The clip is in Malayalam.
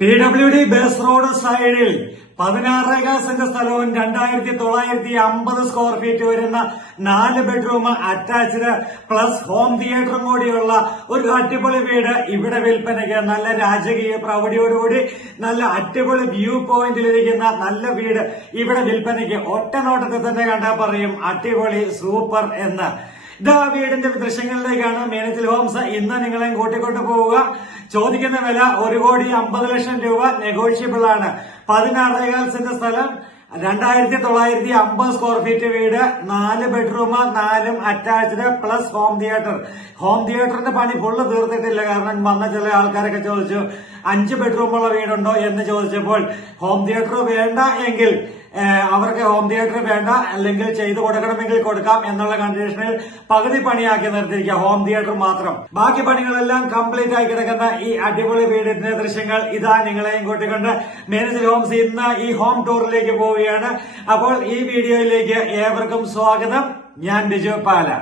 PWD ബസ് റോഡ് സൈഡിൽ 16 സെന്റ് സ്ഥലവും 2950 സ്ക്വയർ ഫീറ്റ് വരുന്ന 4 ബെഡ്റൂം അറ്റാച്ച്ഡ് പ്ലസ് ഹോം തിയേറ്ററും കൂടിയുള്ള ഒരു അടിപൊളി വീട് ഇവിടെ വിൽപ്പനയ്ക്ക്. നല്ല രാജകീയ പ്രൗഢിയോടുകൂടി നല്ല അടിപൊളി വ്യൂ പോയിന്റിലിരിക്കുന്ന നല്ല വീട് ഇവിടെ വിൽപ്പനയ്ക്ക്. ഒറ്റ നോട്ടത്തിൽ തന്നെ കണ്ടാൽ പറയും അടിപൊളി സൂപ്പർ എന്ന്. ഇതാ വീടിന്റെ ദൃശ്യങ്ങളിലേക്കാണ് മീനച്ചിൽ ഹോംസ് ഇന്ന് നിങ്ങളെയും കൂട്ടിക്കൊണ്ടു പോവുക. ചോദിക്കുന്ന വില 1,50,00,000 രൂപ, നെഗോഷ്യബിൾ ആണ്. 16 സെന്റ് സ്ഥലം, 2950 സ്ക്വയർ ഫീറ്റ് വീട്, 4 bedroom, 4 attached plus home theatre. Home തിയേറ്ററിന്റെ പണി ഫുള്ള് തീർത്തിട്ടില്ല. കാരണം വന്ന ചില ആൾക്കാരൊക്കെ ചോദിച്ചു 5 ബെഡ്റൂമുള്ള വീടുണ്ടോ എന്ന് ചോദിച്ചപ്പോൾ ഹോം തിയേറ്റർ വേണ്ട എങ്കിൽ അവർക്ക് ഹോം തിയേറ്റർ വേണ്ട, അല്ലെങ്കിൽ ചെയ്തു കൊടുക്കണമെങ്കിൽ കൊടുക്കാം എന്നുള്ള കണ്ടീഷനിൽ പകുതി പണിയാക്കി നിർത്തിയിരിക്കുക, ഹോം തിയേറ്റർ മാത്രം. ബാക്കി പണികളെല്ലാം കംപ്ലീറ്റ് ആയി കിടക്കുന്ന ഈ അടിപൊളി വീടിന്റെ ദൃശ്യങ്ങൾ ഇതാ നിങ്ങളെയും കൂട്ടിക്കൊണ്ട് മീനച്ചിൽ ഹോംസ് ഇന്ന് ഈ ഹോം ടൂറിലേക്ക് പോവുകയാണ്. അപ്പോൾ ഈ വീഡിയോയിലേക്ക് ഏവർക്കും സ്വാഗതം. ഞാൻ ബിജു പാല.